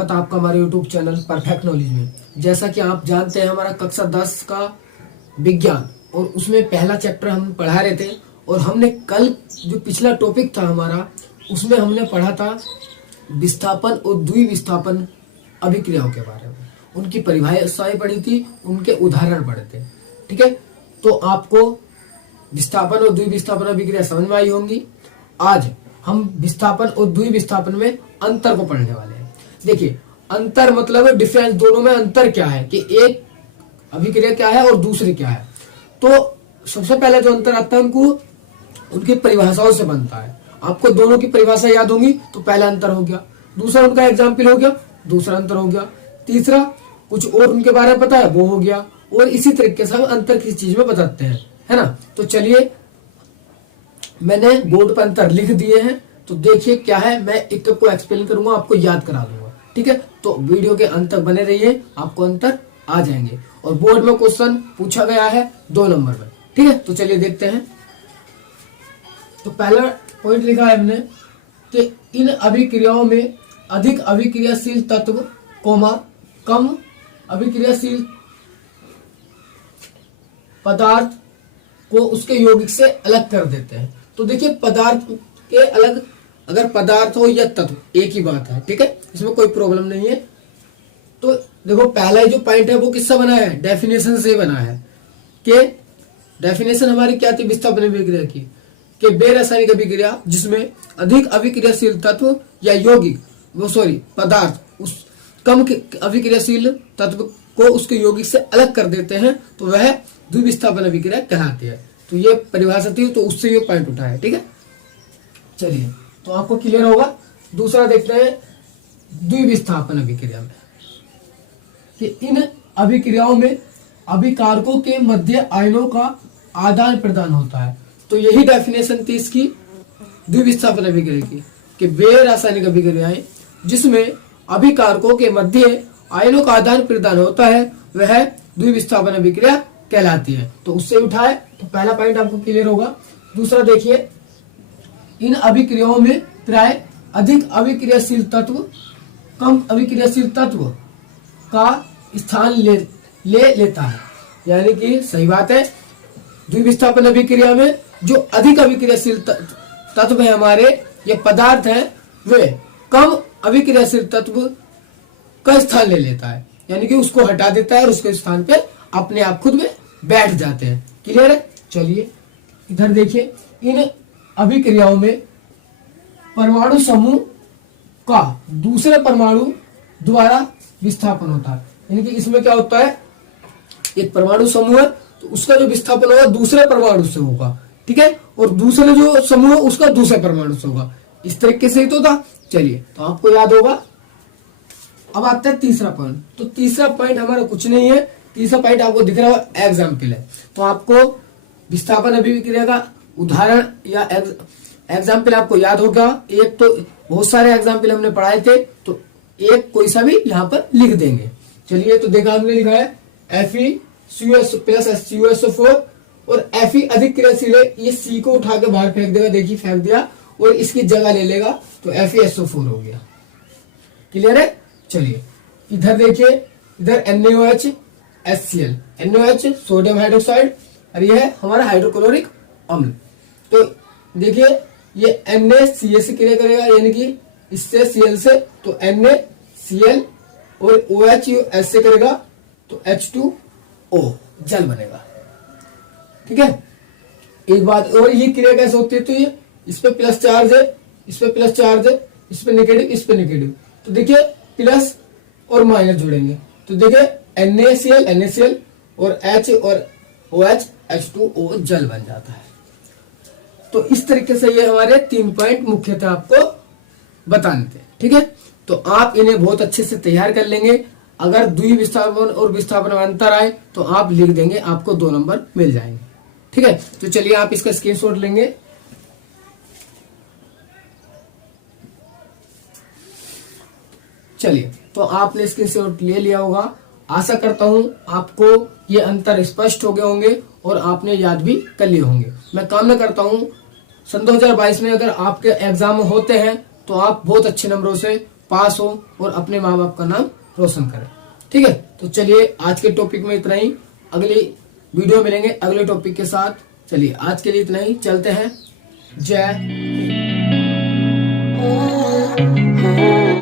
स्वागत है आपका हमारे यूट्यूब चैनल परफेक्ट नॉलेज में। जैसा कि आप जानते हैं हमारा कक्षा 10 का विज्ञान और उसमें पहला चैप्टर हम पढ़ा रहे थे और हमने कल जो पिछला टॉपिक था हमारा उसमें हमने पढ़ा था विस्थापन और द्विविस्थापन अभिक्रियाओं के बारे में, उनकी परिभाषाएं पढ़ी थी, उनके उदाहरण पढ़े थे। ठीक है, तो आपको विस्थापन और द्विविस्थापन अभिक्रिया समझ में आई होंगी। आज हम विस्थापन और द्विविस्थापन में अंतर को पढ़ने वाले हैं। देखिए, अंतर मतलब डिफरेंस, दोनों में अंतर क्या है कि एक अभिक्रिया क्या है और दूसरी क्या है। तो सबसे पहले जो अंतर आता है उनकी परिभाषाओं से बनता है। आपको दोनों की परिभाषा याद होंगी तो पहला अंतर हो गया, दूसरा उनका एग्जाम्पल हो गया, दूसरा अंतर हो गया, तीसरा कुछ और उनके बारे में पता है वो हो गया। और इसी तरीके से हम अंतर किसी चीज में बताते हैं, है ना। तो चलिए, मैंने बोर्ड पर अंतर लिख दिए हैं, तो देखिए क्या है, मैं एक को एक्सप्लेन करूंगा, आपको याद करा दूंगा। ठीक है, तो वीडियो के अंत तक बने रहिए, आपको अंतर आ जाएंगे। और बोर्ड में क्वेश्चन पूछा गया है 2 नंबर में। ठीक है, तो चलिए देखते हैं। तो पहला पॉइंट लिखा है हमने कि इन अभिक्रियाओं में अधिक अभिक्रियाशील तत्व कोमा कम अभिक्रियाशील पदार्थ को उसके यौगिक से अलग कर देते हैं। तो देखिए, पदार्थ के अलग, अगर पदार्थ हो या तत्व एक ही बात है। ठीक है, इसमें कोई प्रॉब्लम नहीं है। तो देखो, पहला जो पॉइंट है वो किससे बना है, डेफिनेशन से बना है। कि डेफिनेशन हमारी क्या थी विस्थापन अभिक्रिया की, कि बेरासायनिक अभिक्रिया जिसमें अधिक अभिक्रियाशील तत्व या यौगिक पदार्थ उस कम अभिक्रियाशील तत्व को उसके यौगिक से अलग कर देते हैं, तो वह द्विविस्थापन अभिक्रिया कहलाती है। तो ये परिभाषा थी, तो उससे ये पॉइंट उठा है। ठीक है, चलिए, तो आपको क्लियर होगा। दूसरा देखते हैं द्विविस्थापन अभिक्रिया में कि इन अभिक्रियाओं में अभिकारकों के मध्य आयनों का आदान प्रदान होता है। तो यही डेफिनेशन थी इसकी द्विविस्थापन अभिक्रिया की, कि वे रासायनिक अभिक्रियाएं जिसमें अभिकारकों के मध्य आयनों का आदान प्रदान होता है वह द्विविस्थापन अभिक्रिया कहलाती है। तो उससे उठाए, तो पहला पॉइंट आपको क्लियर होगा। दूसरा देखिए, इन अभिक्रियाओं में प्राय अधिक अभिक्रियाशील तत्व कम अभिक्रियाशील तत्व का स्थान ले लेता है। यानी कि सही बात है, द्विविस्थापन अभिक्रिया में जो अधिक अभिक्रियाशील तत्व है हमारे, ये पदार्थ है, वे कम अभिक्रियाशील तत्व का स्थान ले लेता है। यानी कि उसको हटा देता है और उसके स्थान पे अपने आप खुद में बैठ जाते हैं। क्लियर है। चलिए इधर देखिए, इन अभिक्रियाओं में परमाणु समूह का दूसरे परमाणु द्वारा विस्थापन होता है। यानी कि इसमें क्या होता है, एक परमाणु समूह है तो उसका जो विस्थापन होगा दूसरे परमाणु से होगा। ठीक है, और दूसरे जो समूह है उसका दूसरे परमाणु से होगा। इस तरीके से ही तो था। चलिए, तो आपको याद होगा। अब आता है तीसरा पॉइंट। तो तीसरा पॉइंट हमारा कुछ नहीं है, तीसरा पॉइंट आपको दिख रहा है एग्जाम्पल है। तो आपको विस्थापन अभिक्रिया का उदाहरण या एग्जाम्पल आपको याद होगा। एक तो बहुत सारे एग्जाम्पल हमने पढ़ाए थे, तो एक कोई सा भी यहाँ पर लिख देंगे। चलिए, तो देखा हमने लिखा है FeCO प्लस HCOSO4 और Fe अधिक क्रियाशील है, ये C को उठा के बाहर फेंक देगा। देखिए, फेंक दिया और इसकी जगह ले लेगा, तो FeSO4 हो गया। क्लियर है। चलिए, इधर देखिए, इधर NaOH HCl, NaOH sodium hydroxide और यह है हमारा हाइड्रोक्लोरिक अम्ल। तो देखिए, ये NaCl से क्रिया करेगा, यानी कि इससे Cl से, तो NaCl और OH H से करेगा तो H2O जल बनेगा। ठीक है, एक बात और, ये क्रिया कैसे होती है, तो ये इस पे प्लस चार्ज है, इस पे प्लस चार्ज है, इस पे नेगेटिव, इस पे नेगेटिव, तो देखिए प्लस और माइनस जुड़ेंगे, तो देखिए NaCl और H और OH H2O जल बन जाता है। तो इस तरीके से ये हमारे 3 पॉइंट मुख्यतः आपको बताने थे। ठीक है, तो आप इन्हें बहुत अच्छे से तैयार कर लेंगे। अगर द्विविस्थापन और विस्थापन में अंतर आए तो आप लिख देंगे, आपको 2 नंबर मिल जाएंगे। ठीक है, तो चलिए आप इसका स्क्रीनशॉट लेंगे। चलिए, तो आपने स्क्रीनशॉट ले लिया होगा। आशा करता हूं आपको ये अंतर स्पष्ट हो गए होंगे और आपने याद भी कर लिए होंगे। मैं कामना करता हूं सन 2022 में अगर आपके एग्जाम होते हैं तो आप बहुत अच्छे नंबरों से पास हो और अपने माँ बाप का नाम रोशन करें। ठीक है, तो चलिए आज के टॉपिक में इतना ही, अगली वीडियो मिलेंगे अगले टॉपिक के साथ। चलिए आज के लिए इतना ही, चलते हैं। जय हिंद।